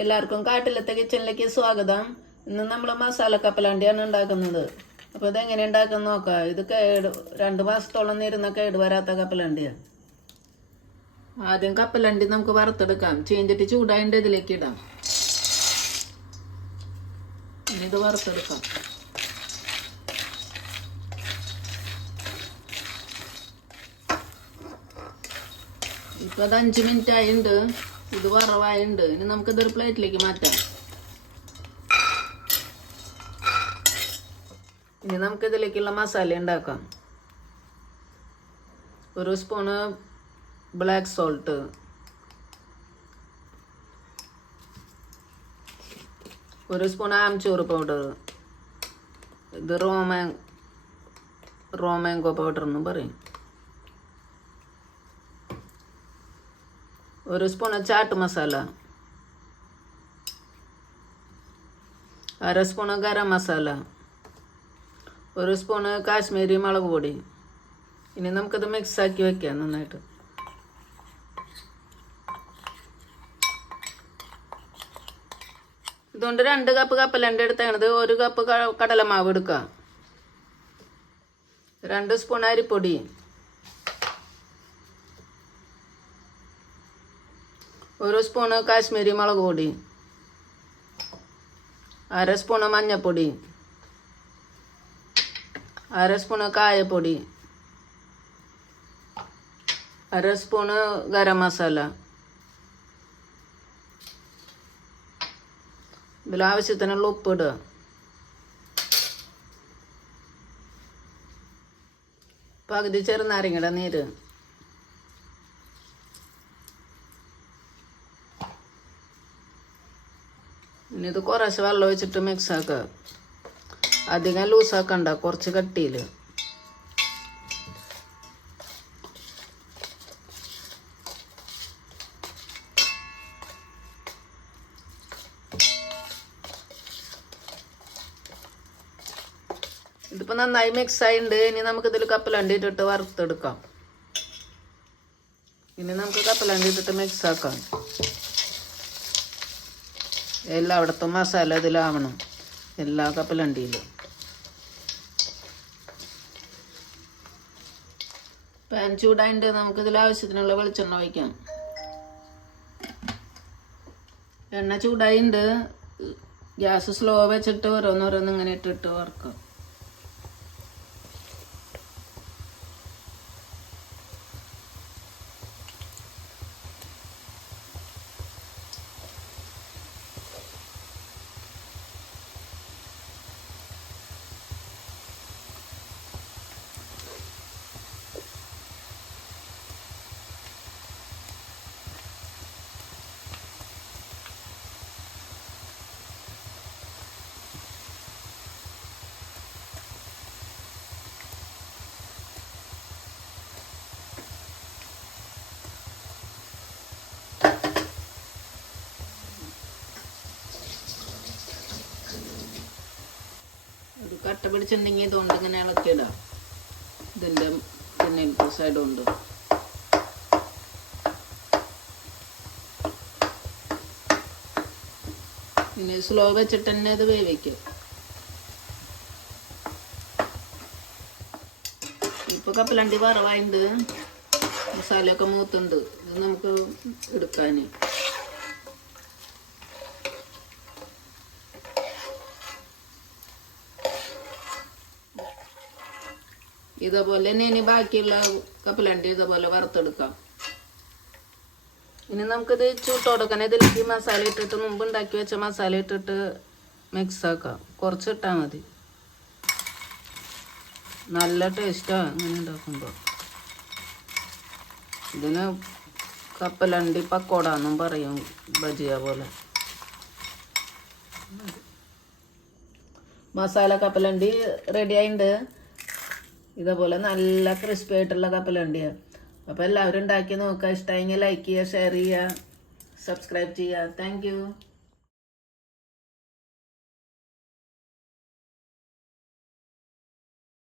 എല്ലാവർക്കും കാട്ടിലത്തെ കിച്ചണിലേക്ക് സ്വാഗതം. ഇന്ന് നമ്മൾ മസാല കപ്പലണ്ടിയാണ് ഉണ്ടാക്കുന്നത്. അപ്പോൾ ഇതെങ്ങനെ ഉണ്ടാക്കുന്നത് നോക്കാം. ഇത് 2 മാസത്തോളം ഇരുന്ന കേട് വരാത്ത കപ്പലണ്ടിയാണ്. ആദ്യം കപ്പലണ്ടി നമുക്ക് വറുത്തെടുക്കാം. ചീഞ്ചട്ടി ചൂടായിട്ട് ഇതിലേക്ക് ഇടാം. ഇനി ഇത് വറുത്തെടുക്കാം. ഇപ്പോൾ അത് 5 മിനിറ്റ് ആയിട്ടുണ്ട്. ഇത് വറവായുണ്ട്. ഇനി നമുക്കിതൊരു പ്ലേറ്റിലേക്ക് മാറ്റാം. ഇനി നമുക്കിതിലേക്കുള്ള മസാല ഉണ്ടാക്കാം. 1 spoon black salt, 1 spoon amchur powder, ഇത് റോമാങ്കോ പൗഡർ എന്ന് പറയും, 1 spoon chaat masala, 1/2 spoon garam masala, 1 spoon Kashmiri മുളക് പൊടി. ഇനി നമുക്കത് മിക്സാക്കി വെക്കാം നന്നായിട്ട്. ഇതുകൊണ്ട് 2 കപ്പ് കപ്പലണ്ടി എടുത്തത്. 1 കപ്പ് കടലമാവ് എടുക്കുക, 2 സ്പൂൺ അരിപ്പൊടി, 1 സ്പൂൺ കാശ്മീരി മുളക് പൊടി, 1/2 സ്പൂൺ മഞ്ഞൾപ്പൊടി, 1/2 സ്പൂൺ കായപ്പൊടി, 1/2 സ്പൂൺ ഗരം മസാല. ഇതിലാവശ്യത്തിനുള്ള ഉപ്പ് ഇടുക. പകുതി ചെറുനാരങ്ങയുടെ നീര്. ഇനി ഇത് കുറച്ച് വെള്ളം ഒഴിച്ചിട്ട് മിക്സ് ആക്കുക. അധികം ലൂസാക്കണ്ട, കുറച്ച് കട്ടിയിൽ. ഇതിപ്പോൾ നന്നായി മിക്സ് ആയിട്ടുണ്ട്. ഇനി നമുക്കിതിൽ കപ്പലണ്ടി ഇട്ടിട്ട് വറുത്തെടുക്കാം. ഇനി നമുക്ക് കപ്പലണ്ടി ഇട്ടിട്ട് മിക്സ് ആക്കാം. എല്ലായിടത്തും മസാല ഇതിലാവണം, എല്ലാ കപ്പലണ്ടിയിലും. പാൻ ചൂടായിട്ട് നമുക്കിതിൽ ആവശ്യത്തിനുള്ള വെളിച്ചെണ്ണ ഒഴിക്കാം. എണ്ണ ചൂടായിട്ടുണ്ട്. ഗ്യാസ് സ്ലോ വെച്ചിട്ട് ഓരോന്നോരോന്ന് ഇങ്ങനെ ഇട്ടിട്ട് വറുക്കാം. കട്ട പിടിച്ചിട്ടുണ്ടെങ്കിൽ ഇതുകൊണ്ട് ഇങ്ങനെ ഇളക്കിയിടാം. ഇതിൻ്റെ പിന്നെ സൈഡ് കൊണ്ട്. പിന്നെ സ്ലോ വെച്ചിട്ട് തന്നെ ഇത് വേവിക്കും. ഇപ്പോൾ കപ്പലണ്ടി വറവായിട്ടുണ്ട്, മസാലയൊക്കെ മൂത്തുണ്ട്. ഇത് നമുക്ക് എടുക്കാൻ. ഇതേപോലെ തന്നെ ഇനി ബാക്കിയുള്ള കപ്പലണ്ടി ഇതേപോലെ വറുത്തെടുക്കാം. ഇനി നമുക്കിത് ചൂട്ടോടക്കനെ ഇതിലേക്ക് മസാല ഇട്ടിട്ട്, മുമ്പ് ഉണ്ടാക്കി വെച്ച മസാല ഇട്ടിട്ട് മിക്സ് ആക്കാം. കുറച്ച് ഇട്ടാൽ മതി. നല്ല ടേസ്റ്റാണ് ഇങ്ങനെ ഉണ്ടാക്കുമ്പോൾ. ഇതിന് കപ്പലണ്ടി പക്കോട എന്നും പറയും, ബജിയ പോലെ. മസാല കപ്പലണ്ടി റെഡി ആയിട്ടുണ്ട്. ഇതേപോലെ നല്ല ക്രിസ്പി ആയിട്ടുള്ള കപ്പലണ്ടിയാണ്. അപ്പോൾ എല്ലാവരും ഉണ്ടാക്കി നോക്കുക. ഇഷ്ടമെങ്കിൽ ലൈക്ക് ചെയ്യുക, ഷെയർ ചെയ്യുക, സബ്സ്ക്രൈബ് ചെയ്യുക. Thank you.